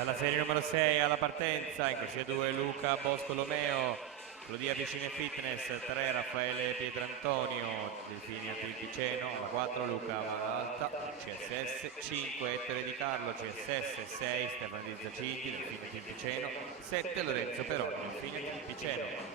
Dalla serie numero 6 alla partenza, in corsia 2 Luca Boscolomeo, Clodia Piscine Fitness, 3 Raffaele Pietrantonio, Delfini Alpini Piceno, alla 4 Luca Malalta, CSS, 5 Ettore Di Carlo, CSS, 6 Stefano Di Zacinti, Delfini Alpini Piceno, 7 Lorenzo Peroni, Delfini Alpini Piceno.